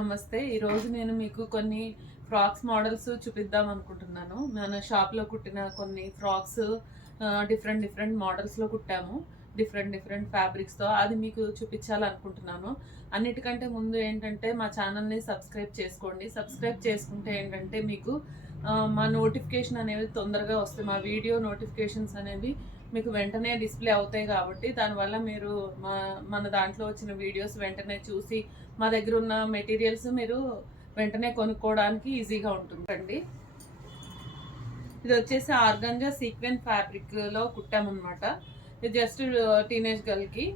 నమస్తే. ఈరోజు నేను మీకు కొన్ని ఫ్రాక్స్ మోడల్స్ చూపిద్దాం అనుకుంటున్నాను. మన షాప్‌లో కుట్టిన కొన్ని ఫ్రాక్స్ డిఫరెంట్ మోడల్స్‌లో కుట్టాము. డిఫరెంట్ ఫ్యాబ్రిక్స్‌తో అది మీకు చూపించాలనుకుంటున్నాను. అన్నిటికంటే ముందు ఏంటంటే మా ఛానల్‌ని సబ్స్క్రైబ్ చేసుకోండి. సబ్స్క్రైబ్ చేసుకుంటే ఏంటంటే మీకు మా నోటిఫికేషన్ అనేవి తొందరగా వస్తాయి. మా వీడియో నోటిఫికేషన్స్ అనేవి మీకు వెంటనే డిస్‌ప్లే అవుతాయి కాబట్టి దానివల్ల మీరు మన దాంట్లో వచ్చిన వీడియోస్ వెంటనే చూసి మా దగ్గర ఉన్న మెటీరియల్స్ మీరు వెంటనే కొనుక్కోవడానికి ఈజీగా ఉంటుందండి. ఇది వచ్చేసి ఆర్గంజా సీక్వెన్ ఫ్యాబ్రిక్‌లో కుట్టామన్నమాట. ఇది జస్ట్ టీనేజ్ గర్ల్‌కి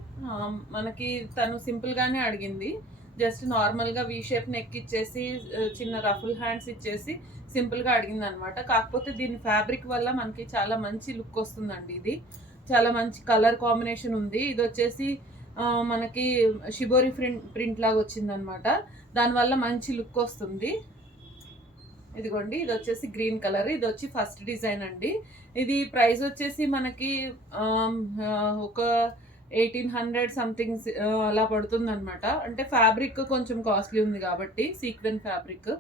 మనకి తను సింపుల్‌గానే అడిగింది. జస్ట్ నార్మల్‌గా వి షేప్ నెక్ ఇచ్చేసి చిన్న రఫుల్ హ్యాండ్స్ ఇచ్చేసి సింపుల్‌గా అడిగిందనమాట. కాకపోతే దీని ఫ్యాబ్రిక్ వల్ల మనకి చాలా మంచి లుక్ వస్తుందండి. ఇది చాలా మంచి కలర్ కాంబినేషన్ ఉంది. ఇది వచ్చేసి మనకి షిబోరి ప్రింట్ లాగా వచ్చిందనమాట. దానివల్ల మంచి లుక్ వస్తుంది. ఇదిగోండి, ఇది వచ్చేసి గ్రీన్ కలర్. ఇది వచ్చి ఫస్ట్ డిజైన్ అండి. ఇది ప్రైస్ వచ్చేసి మనకి ఒక 1800 సంథింగ్ అలా పడుతుంది అనమాట. అంటే ఫ్యాబ్రిక్ కొంచెం కాస్ట్లీ ఉంది కాబట్టి సీక్వెన్ ఫ్యాబ్రిక్.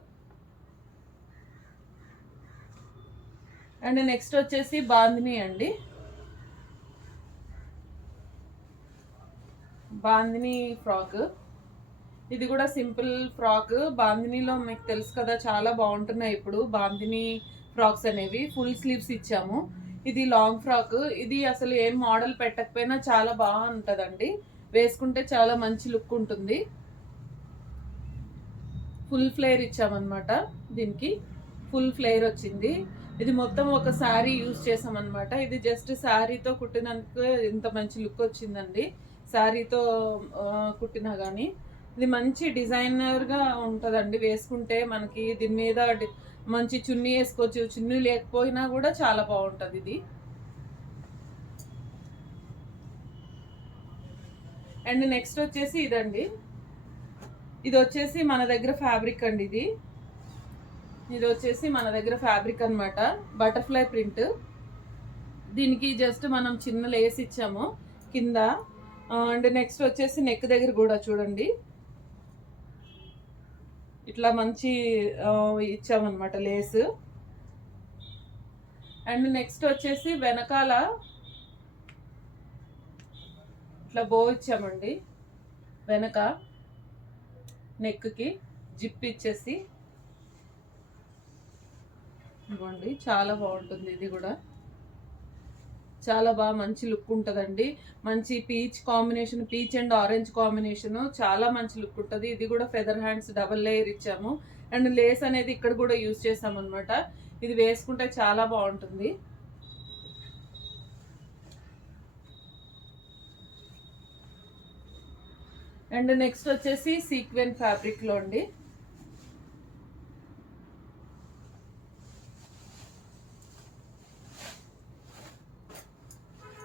అండ్ నెక్స్ట్ వచ్చేసి బాందిని అండి. బాందిని ఫ్రాక్. ఇది కూడా సింపుల్ ఫ్రాక్. బాందినీలో మీకు తెలుసు కదా, చాలా బాగుంటున్నాయి ఇప్పుడు బాందిని ఫ్రాక్స్ అనేవి. ఫుల్ స్లీవ్స్ ఇచ్చాము. ఇది లాంగ్ ఫ్రాక్. ఇది అసలు ఏం మోడల్ పెట్టకపోయినా చాలా బాగుంటుందండి. వేసుకుంటే చాలా మంచి లుక్ ఉంటుంది. ఫుల్ ఫ్లేర్ ఇచ్చామన్నమాట. దీనికి ఫుల్ ఫ్లేర్ వచ్చింది. ఇది మొత్తం ఒక శారీ యూజ్ చేసామన్నమాట. ఇది జస్ట్ శారీతో కుట్టినందుకు ఇంత మంచి లుక్ వచ్చిందండి. శారీతో కుట్టినా కానీ ఇది మంచి డిజైనర్గా ఉంటుందండి. వేసుకుంటే మనకి దీని మీద మంచి చున్నీ వేసుకోవచ్చు. చున్నీ లేకపోయినా కూడా చాలా బాగుంటుంది ఇది. అండ్ నెక్స్ట్ వచ్చేసి ఇదండి. ఇది వచ్చేసి మన దగ్గర ఫ్యాబ్రిక్ అండి. ఇది వచ్చేసి మన దగ్గర ఫ్యాబ్రిక్ అనమాట. Butterfly print. దీనికి జస్ట్ మనం చిన్న లేస్ ఇచ్చాము కింద. అండ్ నెక్స్ట్ వచ్చేసి నెక్ దగ్గర కూడా చూడండి, ఇట్లా మంచి ఇచ్చామన్నమాట లేస్. అండ్ నెక్స్ట్ వచ్చేసి వెనకాల ఇట్లా బో ఇచ్చామండి. వెనక నెక్కి జిప్ ఇచ్చేసి ఇవ్వండి. చాలా బాగుంటుంది. ఇది కూడా చాలా బాగా మంచి లుక్ ఉంటుందండి. మంచి peach combination, peach and orange combination, చాలా మంచి లుక్ ఉంటుంది. ఇది కూడా ఫెదర్ హ్యాండ్స్ డబల్ లేయర్ ఇచ్చాము. అండ్ లేస్ అనేది ఇక్కడ కూడా యూజ్ చేసాం అనమాట. ఇది వేసుకుంటే చాలా బాగుంటుంది. అండ్ నెక్స్ట్ వచ్చేసి సీక్వెన్ ఫ్యాబ్రిక్ లో అండి.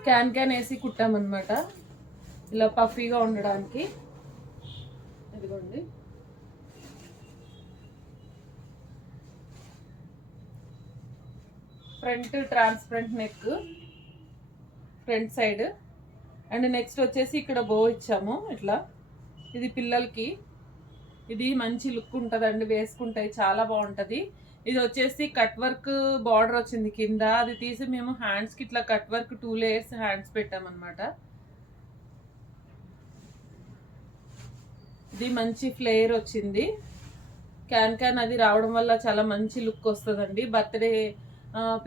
క్యాన్ వేసి కుట్టామన్నమాట, ఇలా పఫీగా ఉండడానికి. ఇదిగోండి, front transparent neck, front side. And next వచ్చేసి ఇక్కడ బో ఇచ్చాము ఇట్లా. ఇది పిల్లలకి ఇది మంచి లుక్ ఉంటుందండి. వేసుకుంటే చాలా బాగుంటుంది. ఇది వచ్చేసి కట్ వర్క్ బార్డర్ వచ్చింది కింద. అది తీసి మేము హ్యాండ్స్కి ఇట్లా కట్ వర్క్ 2 లేయర్స్ హ్యాండ్స్ పెట్టామన్నమాట. ఇది మంచి ఫ్లేర్ వచ్చింది. క్యాన్ అది రావడం వల్ల చాలా మంచి లుక్ వస్తుందండి. బర్త్డే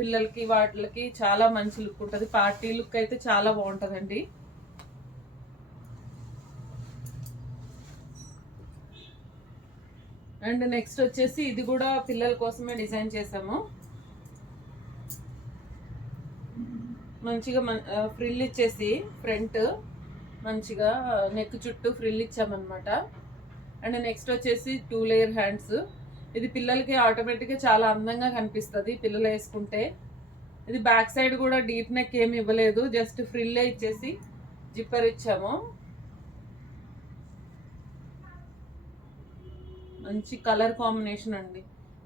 పిల్లలకి వాటికి చాలా మంచి లుక్ ఉంటుంది. పార్టీ లుక్ అయితే చాలా బాగుంటుందండి. అండ్ నెక్స్ట్ వచ్చేసి ఇది కూడా పిల్లల కోసమే డిజైన్ చేసాము. మంచిగా ఫ్రిల్ ఇచ్చేసి ఫ్రంట్ మంచిగా నెక్ చుట్టూ ఫ్రిల్ ఇచ్చామన్నమాట. అండ్ నెక్స్ట్ వచ్చేసి 2 లేయర్ హ్యాండ్స్. ఇది పిల్లలకి ఆటోమేటిక్గా చాలా అందంగా కనిపిస్తుంది పిల్లలు వేసుకుంటే. ఇది బ్యాక్ సైడ్ కూడా డీప్ నెక్ ఏమి ఇవ్వలేదు, జస్ట్ ఫ్రిల్లే ఇచ్చేసి జిప్పర్ ఇచ్చాము. మంచి కలర్ కాంబినేషన్ అండి.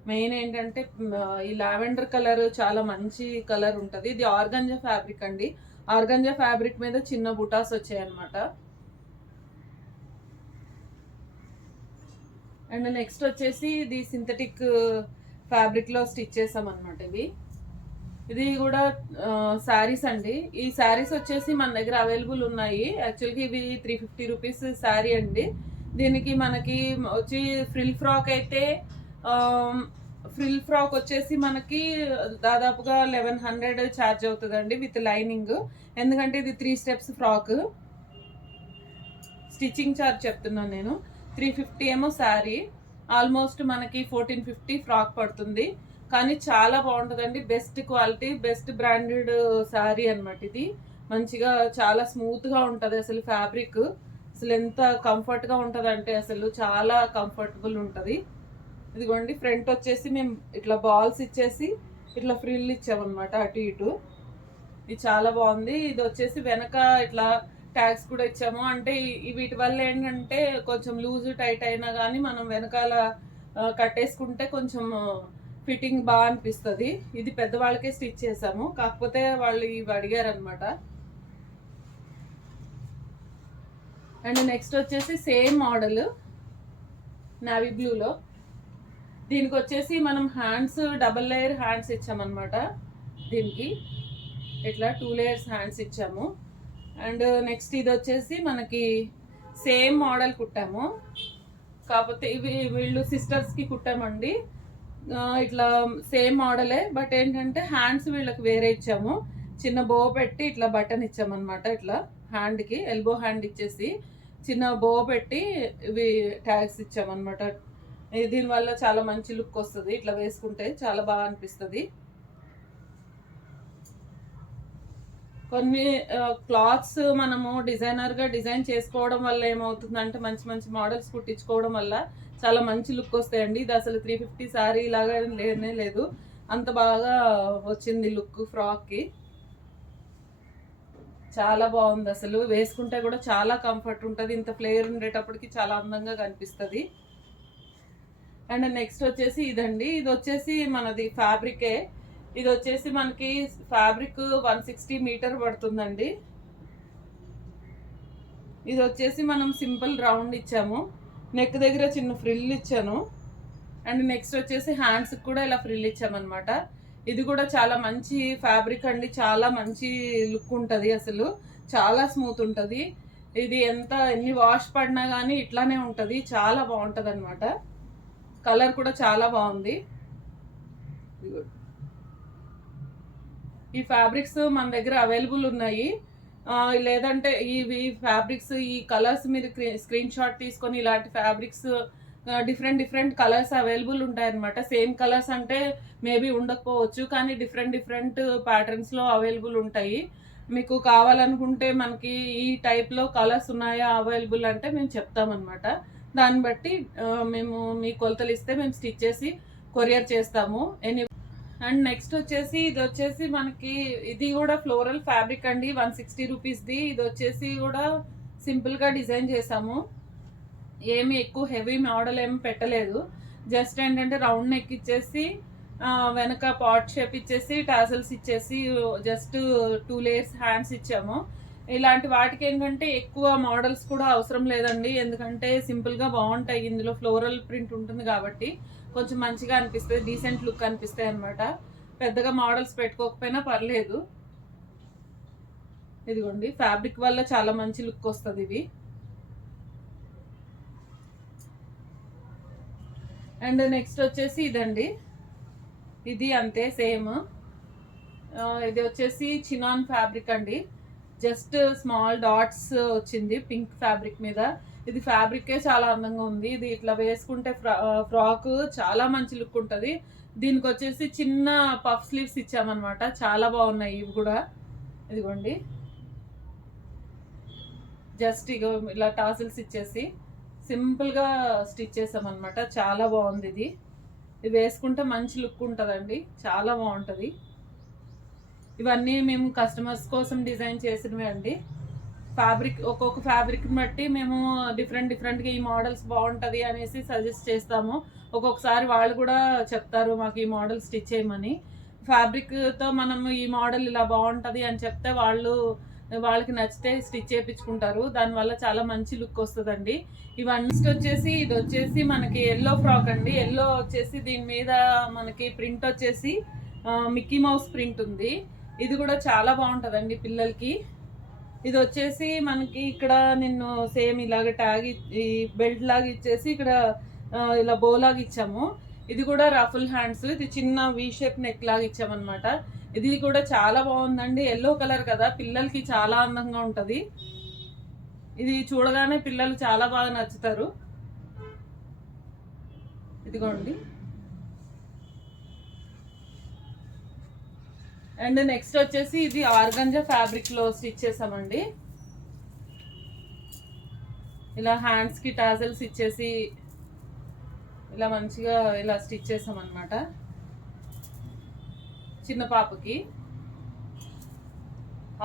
మెయిన్ ఏంటంటే ఈ లావెండర్ కలర్ చాలా మంచి కలర్ ఉంటుంది. ఇది ఆర్గంజా ఫ్యాబ్రిక్ అండి. ఆర్గంజా ఫ్యాబ్రిక్ మీద చిన్న బుటాస్ వచ్చాయన్నమాట. అండ్ నెక్స్ట్ వచ్చేసి ఇది సింథటిక్ ఫ్యాబ్రిక్లో స్టిచ్ చేసాం అనమాట. ఇది కూడా శారీస్ అండి. ఈ శారీస్ వచ్చేసి మన దగ్గర అవైలబుల్ ఉన్నాయి. యాక్చువల్గా ఇవి 350 రూపీస్ శారీ అండి. దీనికి మనకి వచ్చి ఫ్రిల్ ఫ్రాక్ అయితే ఫ్రిల్ ఫ్రాక్ వచ్చేసి మనకి దాదాపుగా 1100 ఛార్జ్ అవుతుందండి విత్ లైనింగ్. ఎందుకంటే ఇది 3 స్టెప్స్ ఫ్రాక్. స్టిచ్చింగ్ ఛార్జ్ చెప్తున్నాను నేను. 350 ఏమో శారీ, ఆల్మోస్ట్ మనకి 1450 ఫ్రాక్ పడుతుంది. కానీ చాలా బాగుంటుందండి. Best quality, best branded sari అనమాట. ఇది మంచిగా చాలా స్మూత్గా ఉంటుంది. అసలు ఫ్యాబ్రిక్ అసలు ఎంత కంఫర్ట్గా ఉంటుంది అంటే అసలు చాలా కంఫర్టబుల్ ఉంటుంది. ఇదిగోండి ఫ్రంట్ వచ్చేసి మేము ఇట్లా బాల్స్ ఇచ్చేసి ఇట్లా ఫ్రిల్ ఇచ్చామన్నమాట అటు ఇటు. ఇది చాలా బాగుంది. ఇది వచ్చేసి వెనక ఇట్లా ట్యాగ్స్ కూడా ఇచ్చాము. అంటే వీటి వల్ల ఏంటంటే కొంచెం లూజ్ టైట్ అయినా కానీ మనం వెనకాల కట్టేసుకుంటే కొంచెం ఫిట్టింగ్ బాగా అనిపిస్తుంది. ఇది పెద్దవాళ్ళకే స్టిచ్ చేసాము, కాకపోతే వాళ్ళు ఇవి అడిగారు అనమాట. అండ్ నెక్స్ట్ వచ్చేసి సేమ్ మోడల్ నావీ బ్లూలో. దీనికి వచ్చేసి మనం హ్యాండ్స్ డబల్ లేయర్ హ్యాండ్స్ ఇచ్చామన్నమాట. దీనికి ఇట్లా 2 లేయర్స్ హ్యాండ్స్ ఇచ్చాము. అండ్ నెక్స్ట్ ఇది వచ్చేసి మనకి సేమ్ మోడల్ కుట్టాము, కాకపోతే ఇవి వీళ్ళు సిస్టర్స్కి కుట్టామండి. ఇట్లా సేమ్ మోడలే, బట్ ఏంటంటే హ్యాండ్స్ వీళ్ళకి వేరే ఇచ్చాము. చిన్న బో పెట్టి ఇట్లా బటన్ ఇచ్చామన్నమాట. ఇట్లా హ్యాండ్కి ఎల్బో హ్యాండ్ ఇచ్చేసి చిన్న బో పెట్టి ఇవి ట్యాగ్స్ ఇచ్చామన్నమాట. దీనివల్ల చాలా మంచి లుక్ వస్తుంది. ఇట్లా వేసుకుంటే చాలా బాగా అనిపిస్తుంది. కొన్ని క్లాత్స్ మనము డిజైనర్గా డిజైన్ చేసుకోవడం వల్ల ఏమవుతుందంటే మంచి మంచి మోడల్స్ కుట్టించుకోవడం వల్ల చాలా మంచి లుక్ వస్తాయండి. ఇది అసలు 350 శారీ లాగా లేనే లేదు, అంత బాగా వచ్చింది లుక్ ఫ్రాక్కి. చాలా బాగుంది అసలు. వేసుకుంటే కూడా చాలా కంఫర్ట్ ఉంటుంది. ఇంత ఫ్లేర్ ఉండేటప్పటికి చాలా అందంగా కనిపిస్తుంది. అండ్ నెక్స్ట్ వచ్చేసి ఇదండి. ఇది వచ్చేసి మనది ఫ్యాబ్రికే. ఇది వచ్చేసి మనకి ఫ్యాబ్రిక్ 160 మీటర్ పడుతుందండి. ఇది వచ్చేసి మనం సింపుల్ రౌండ్ ఇచ్చాము, నెక్ దగ్గర చిన్న ఫ్రిల్ ఇచ్చాను. అండ్ నెక్స్ట్ వచ్చేసి హ్యాండ్స్కి కూడా ఇలా ఫ్రిల్ ఇచ్చామన్నమాట. ఇది కూడా చాలా మంచి ఫ్యాబ్రిక్ అండి, చాలా మంచి లుక్ ఉంటుంది. అసలు చాలా స్మూత్ ఉంటుంది. ఇది ఎన్ని వాష్ పడినా కానీ ఇట్లానే ఉంటుంది, చాలా బాగుంటుంది అనమాట. కలర్ కూడా చాలా బాగుంది. ఈ ఫ్యాబ్రిక్స్ మన దగ్గర అవైలబుల్ ఉన్నాయి. లేదంటే ఇవి ఫ్యాబ్రిక్స్ ఈ కలర్స్ మీరు స్క్రీన్ షాట్ తీసుకొని ఇలాంటి ఫ్యాబ్రిక్స్ డిఫరెంట్ కలర్స్ అవైలబుల్ ఉంటాయన్నమాట. సేమ్ కలర్స్ అంటే మేబీ ఉండకపోవచ్చు, కానీ డిఫరెంట్ ప్యాటర్న్స్లో అవైలబుల్ ఉంటాయి. మీకు కావాలనుకుంటే మనకి ఈ టైప్లో కలర్స్ ఉన్నాయా అవైలబుల్ అంటే మేము చెప్తామన్నమాట. దాన్ని బట్టి మేము మీ కొలతలు ఇస్తే మేము స్టిచ్ చేసి కొరియర్ చేస్తాము. అండ్ నెక్స్ట్ వచ్చేసి ఇది వచ్చేసి మనకి ఇది కూడా ఫ్లోరల్ ఫ్యాబ్రిక్ అండి, 160 రూపీస్ది. ఇది వచ్చేసి కూడా సింపుల్గా డిజైన్ చేసాము. ఏమి ఎక్కువ హెవీ మోడల్ ఏమి పెట్టలేదు. జస్ట్ ఏంటంటే రౌండ్ నెక్ ఇచ్చేసి వెనక పాట్ షేప్ ఇచ్చేసి టాజల్స్ ఇచ్చేసి జస్ట్ 2 లేయర్స్ హ్యాండ్స్ ఇచ్చాము. ఇలాంటి వాటికి ఏంటంటే ఎక్కువ మోడల్స్ కూడా అవసరం లేదండి, ఎందుకంటే సింపుల్గా బాగుంటాయి. ఇందులో ఫ్లోరల్ ప్రింట్ ఉంటుంది కాబట్టి కొంచెం మంచిగా అనిపిస్తుంది, డీసెంట్ లుక్ అనిపిస్తాయి అనమాట. పెద్దగా మోడల్స్ పెట్టుకోకపోయినా పర్లేదు. ఇదిగోండి ఫ్యాబ్రిక్ వల్ల చాలా మంచి లుక్ వస్తుంది ఇది. అండ్ నెక్స్ట్ వచ్చేసి ఇదండి. ఇది అంతే సేమ్. ఇది వచ్చేసి చినాన్ ఫ్యాబ్రిక్ అండి. జస్ట్ స్మాల్ డాట్స్ వచ్చింది పింక్ ఫ్యాబ్రిక్ మీద. ఇది ఫ్యాబ్రికే చాలా అందంగా ఉంది. ఇది ఇట్లా వేసుకుంటే ఫ్రాక్ చాలా మంచి లుక్ ఉంటుంది. దీనికి వచ్చేసి చిన్న పఫ్ స్లీవ్స్ ఇచ్చామన్నమాట, చాలా బాగున్నాయి ఇవి కూడా. ఇదిగోండి జస్ట్ ఇగో ఇలా టాసిల్స్ ఇచ్చేసి సింపుల్గా స్టిచ్ చేసామన్నమాట. చాలా బాగుంది ఇది. ఇది వేసుకుంటే మంచి లుక్ ఉంటుందండి, చాలా బాగుంటుంది. ఇవన్నీ మేము కస్టమర్స్ కోసం డిజైన్ చేసినవి అండి. ఫ్యాబ్రిక్ ఒక్కొక్క ఫ్యాబ్రిక్ని బట్టి మేము డిఫరెంట్గా ఈ మోడల్స్ బాగుంటుంది అనేసి సజెస్ట్ చేస్తాము. ఒక్కొక్కసారి వాళ్ళు కూడా చెప్తారు మాకు ఈ మోడల్ స్టిచ్ చేయమని. ఫ్యాబ్రిక్తో మనం ఈ మోడల్ ఇలా బాగుంటుంది అని చెప్తే వాళ్ళు వాళ్ళకి నచ్చితే స్టిచ్ చేయించుకుంటారు. దానివల్ల చాలా మంచి లుక్ వస్తుందండి. ఇవన్నీ వచ్చేసి ఇది వచ్చేసి మనకి ఎల్లో ఫ్రాక్ అండి. ఎల్లో వచ్చేసి దీని మీద మనకి ప్రింట్ వచ్చేసి మిక్కీ మౌస్ ప్రింట్ ఉంది. ఇది కూడా చాలా బాగుంటుందండి పిల్లలకి. ఇది వచ్చేసి మనకి ఇక్కడ నిన్ను సేమ్ ఇలాగ ట్యాగ్ ఈ బెల్ట్ లాగా ఇచ్చేసి ఇక్కడ ఇలా బోలాగా ఇచ్చాము. ఇది కూడా రఫుల్ హ్యాండ్స్, ఇది చిన్న వీ షేప్ నెక్ లాగా ఇచ్చామన్నమాట. ఇది కూడా చాలా బాగుందండి. ఎల్లో కలర్ కదా, పిల్లలకి చాలా అందంగా ఉంటుంది. ఇది చూడగానే పిల్లలు చాలా బాగా నచ్చుతారు. ఇదిగోండి. అండ్ నెక్స్ట్ వచ్చేసి ఇది ఆర్గంజా ఫ్యాబ్రిక్ లో స్టిచ్ చేసామండి. ఇలా హ్యాండ్స్ కి టాజల్స్ ఇచ్చేసి ఇలా మంచిగా ఇలా స్టిచ్ చేసాం అన్నమాట. చిన్న పాపకి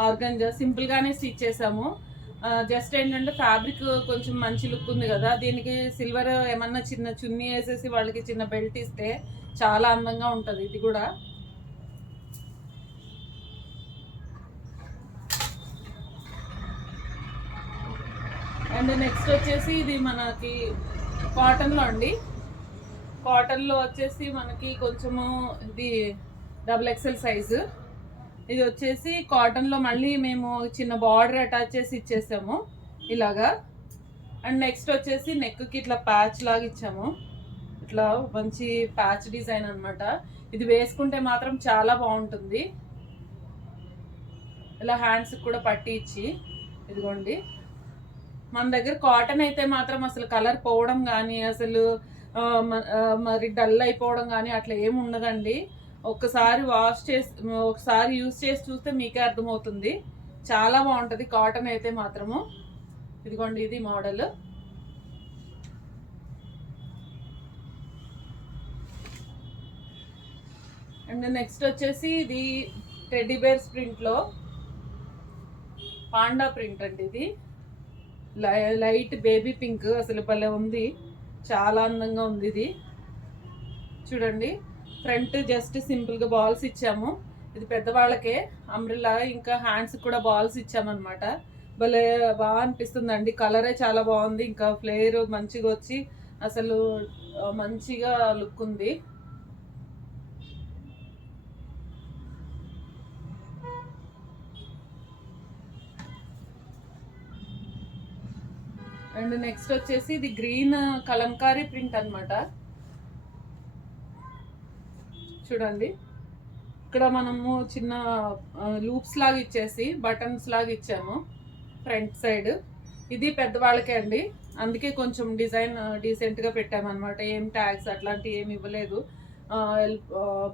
ఆర్గంజా సింపుల్ గానే స్టిచ్ చేసాము. జస్ట్ ఏంటంటే ఫ్యాబ్రిక్ కొంచెం మంచి లుక్ ఉంది కదా, దీనికి సిల్వర్ ఏమన్నా చిన్న చున్నీ వేసేసి వాళ్ళకి చిన్న బెల్ట్ ఇస్తే చాలా అందంగా ఉంటుంది. ఇది కూడా అండ్ నెక్స్ట్ వచ్చేసి ఇది మనకి కాటన్లో అండి. కాటన్లో వచ్చేసి మనకి కొంచెము ఇది XXL సైజు. ఇది వచ్చేసి కాటన్లో మళ్ళీ మేము చిన్న బార్డర్ అటాచ్ చేసి ఇచ్చేసాము ఇలాగా. అండ్ నెక్స్ట్ వచ్చేసి నెక్కి ఇట్లా ప్యాచ్ లాగా ఇచ్చాము. ఇట్లా మంచి ప్యాచ్ డిజైన్ అనమాట. ఇది వేసుకుంటే మాత్రం చాలా బాగుంటుంది. ఇలా హ్యాండ్స్ కూడా పట్టి ఇచ్చి ఇదిగోండి. మన దగ్గర కాటన్ అయితే మాత్రం అసలు కలర్ పోవడం కానీ అసలు మరి డల్ అయిపోవడం కానీ అట్లా ఏమి ఉండదండి. ఒకసారి ఒకసారి యూజ్ చేసి చూస్తే మీకే అర్థమవుతుంది. చాలా బాగుంటుంది కాటన్ అయితే మాత్రము. ఇదిగోండి, ఇది మోడల్. అండ్ నెక్స్ట్ వచ్చేసి ఇది టెడ్డీ బేర్స్ ప్రింట్లో పాండా ప్రింట్ అండి. ఇది లైట్ బేబీ పింక్, అసలు భలే ఉంది, చాలా అందంగా ఉంది. ఇది చూడండి, ఫ్రంట్ జస్ట్ సింపుల్గా బాల్స్ ఇచ్చాము. ఇది పెద్దవాళ్ళకే అంబ్రెల్లా, ఇంకా హ్యాండ్స్ కూడా బాల్స్ ఇచ్చామన్నమాట. భలే బాగా అనిపిస్తుందండి. కలరే చాలా బాగుంది, ఇంకా ఫ్లేర్ మంచిగా వచ్చి అసలు మంచిగా లుక్ ఉంది. అండ్ నెక్స్ట్ వచ్చేసి ఇది గ్రీన్ కలంకారీ ప్రింట్ అనమాట. చూడండి, ఇక్కడ మనము చిన్న లూప్స్ లాగా ఇచ్చేసి బటన్స్ లాగా ఇచ్చాము ఫ్రంట్ సైడ్. ఇది పెద్దవాళ్ళకే అండి, అందుకే కొంచెం డిజైన్ డీసెంట్గా పెట్టామన్నమాట. ఏం ట్యాగ్స్ అట్లాంటివి ఏమి ఇవ్వలేదు,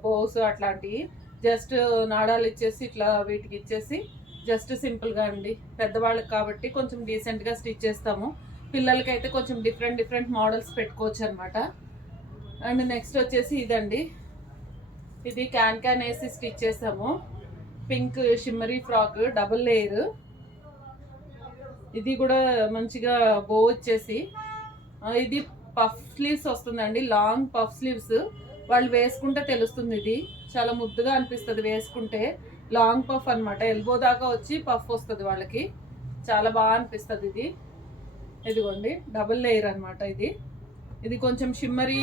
బోస్ అట్లాంటివి. జస్ట్ నాడాలు ఇచ్చేసి ఇట్లా వీటికి ఇచ్చేసి జస్ట్ సింపుల్గా అండి. పెద్దవాళ్ళకి కాబట్టి కొంచెం డీసెంట్గా స్టిచ్ చేస్తాము. పిల్లలకైతే కొంచెం డిఫరెంట్ మోడల్స్ పెట్టుకోవచ్చు అనమాట. అండ్ నెక్స్ట్ వచ్చేసి ఇదండి, ఇది క్యాన్ వేసి స్టిచ్ చేసాము. Pink shimmery frock, double layer. ఇది కూడా మంచిగా బో వచ్చేసి, ఇది పఫ్ స్లీవ్స్ వస్తుందండి, లాంగ్ పఫ్ స్లీవ్స్. వాళ్ళు వేసుకుంటే తెలుస్తుంది, ఇది చాలా ముద్దుగా అనిపిస్తుంది వేసుకుంటే. లాంగ్ పఫ్ అనమాట, ఎల్బో దాకా వచ్చి పఫ్ వస్తుంది వాళ్ళకి, చాలా బాగా అనిపిస్తుంది ఇది. ఇదిగోండి, డబుల్ లేయర్ అనమాట. ఇది కొంచెం షిమ్మరీ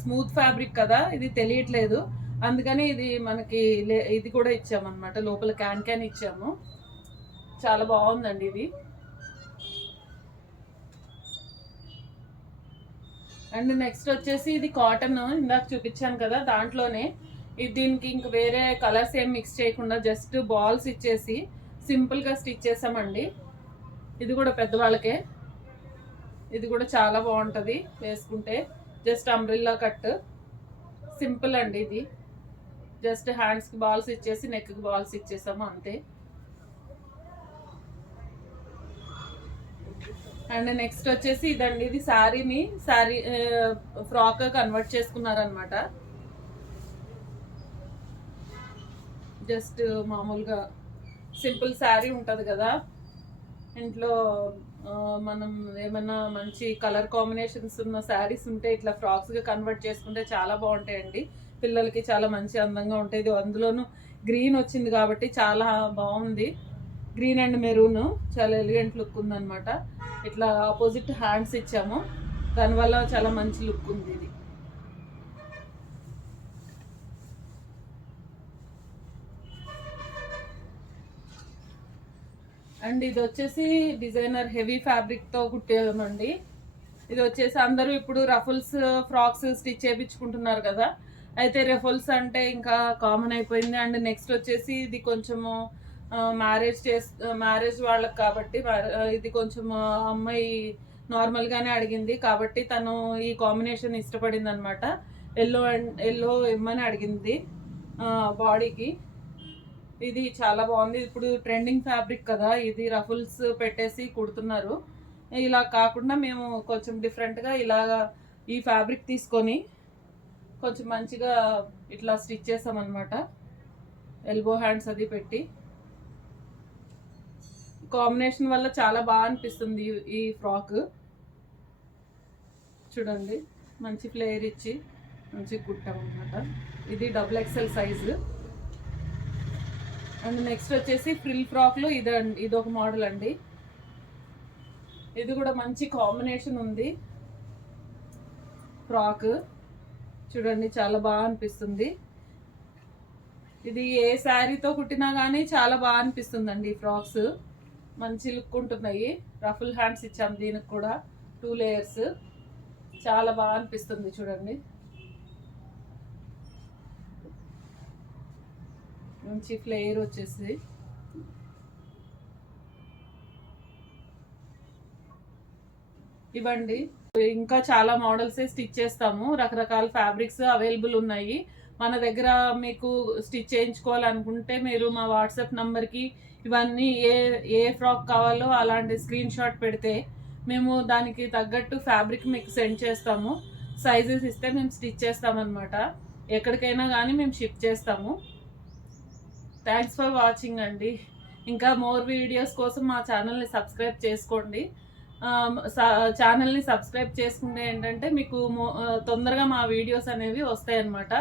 స్మూత్ ఫ్యాబ్రిక్ కదా, ఇది తెలియట్లేదు, అందుకని ఇది మనకి ఇది కూడా ఇచ్చామన్నమాట. లోపల క్యాన్ ఇచ్చాము, చాలా బాగుందండి ఇది. అండ్ నెక్స్ట్ వచ్చేసి ఇది కాటన్, ఇందాక చూపించాను కదా దాంట్లోనే. దీనికి ఇంక వేరే కలర్స్ ఏం మిక్స్ చేయకుండా జస్ట్ బాల్స్ ఇచ్చేసి సింపుల్గా స్టిచ్ చేసామండి. ఇది కూడా పెద్దవాళ్ళకే. ఇది కూడా చాలా బాగుంటుంది వేసుకుంటే. జస్ట్ అంబ్రెల్లా కట్, సింపుల్ అండి. ఇది జస్ట్ హ్యాండ్స్కి బాల్స్ ఇచ్చేసి నెక్కి బాల్స్ ఇచ్చేసాము అంతే. అండ్ నెక్స్ట్ వచ్చేసి ఇదండి, ఇది శారీ ఫ్రాక్ కన్వర్ట్ చేసుకున్నారనమాట. జస్ట్ మామూలుగా సింపుల్ శారీ ఉంటుంది కదా ఇంట్లో, మనం ఏమైనా మంచి కలర్ కాంబినేషన్స్ ఉన్న శారీస్ ఉంటే ఇట్లా ఫ్రాక్స్గా కన్వర్ట్ చేసుకుంటే చాలా బాగుంటాయండి. పిల్లలకి చాలా మంచి అందంగా ఉంటాయి. ఇది అందులోనూ గ్రీన్ వచ్చింది కాబట్టి చాలా బాగుంది. గ్రీన్ అండ్ మెరూన్ చాలా ఎలిగెంట్ లుక్ ఉందన్నమాట. ఇట్లా ఆపోజిట్ హ్యాండ్స్ ఇచ్చాము, దానివల్ల చాలా మంచి లుక్ ఉంది ఇది. అండ్ ఇది వచ్చేసి డిజైనర్ హెవీ ఫ్యాబ్రిక్తో కుట్టేమండి. ఇది వచ్చేసి అందరూ ఇప్పుడు రఫుల్స్ ఫ్రాక్స్ స్టిచ్ చేయించుకుంటున్నారు కదా, అయితే రఫుల్స్ అంటే ఇంకా కామన్ అయిపోయింది. అండ్ నెక్స్ట్ వచ్చేసి ఇది కొంచెము మ్యారేజ్ వాళ్ళకి కాబట్టి ఇది కొంచెం అమ్మాయి నార్మల్గానే అడిగింది కాబట్టి తను ఈ కాంబినేషన్ ఇష్టపడింది అనమాట. ఎల్లో ఇమ్మని అడిగింది బాడీకి. ఇది చాలా బాగుంది, ఇప్పుడు ట్రెండింగ్ ఫ్యాబ్రిక్ కదా ఇది, రఫుల్స్ పెట్టేసి కుడుతున్నారు. ఇలా కాకుండా మేము కొంచెం డిఫరెంట్గా ఇలాగా ఈ ఫ్యాబ్రిక్ తీసుకొని కొంచెం మంచిగా ఇట్లా స్టిచ్ చేసామన్నమాట. ఎల్బో హ్యాండ్స్ అది పెట్టి కాంబినేషన్ వల్ల చాలా బాగా అనిపిస్తుంది ఈ ఫ్రాక్. చూడండి మంచి ఫ్లేర్ ఇచ్చి మంచి కుట్టామన్నమాట. ఇది XXL సైజు. అండ్ నెక్స్ట్ వచ్చేసి ఫ్రిల్ ఫ్రాక్లో ఇదొక మోడల్ అండి. ఇది కూడా మంచి కాంబినేషన్ ఉంది ఫ్రాక్. చూడండి చాలా బాగా అనిపిస్తుంది. ఇది ఏ శారీతో కుట్టినా కానీ చాలా బాగా అనిపిస్తుంది అండి. ఈ ఫ్రాక్స్ మంచి లుక్ ఉంటున్నాయి. రఫుల్ హ్యాండ్స్ ఇచ్చాము దీనికి కూడా 2 లేయర్స్. చాలా బాగా అనిపిస్తుంది చూడండి. మంచి ఫ్లేర్ వచ్చేసి ఇవ్వండి. ఇంకా చాలా మోడల్సే స్టిచ్ చేస్తాము, రకరకాల ఫ్యాబ్రిక్స్ అవైలబుల్ ఉన్నాయి మన దగ్గర. మీకు స్టిచ్ చేయించుకోవాలనుకుంటే మీరు మా వాట్సాప్ నంబర్కి ఇవన్నీ ఏ ఫ్రాక్ కావాలో అలాంటి స్క్రీన్ షాట్ పెడితే మేము దానికి తగ్గట్టు ఫ్యాబ్రిక్ మీకు సెండ్ చేస్తాము. సైజెస్ ఇస్తే మేము స్టిచ్ చేస్తామన్నమాట. ఎక్కడికైనా కానీ మేము షిప్ చేస్తాము. థ్యాంక్స్ ఫర్ వాచింగ్ అండి. ఇంకా మోర్ వీడియోస్ కోసం మా ఛానల్ని సబ్స్క్రైబ్ చేసుకోండి. ఛానల్ని సబ్స్క్రైబ్ చేసుకుంటే ఏంటంటే మీకు తొందరగా మా వీడియోస్ అనేవి వస్తాయి అన్నమాట.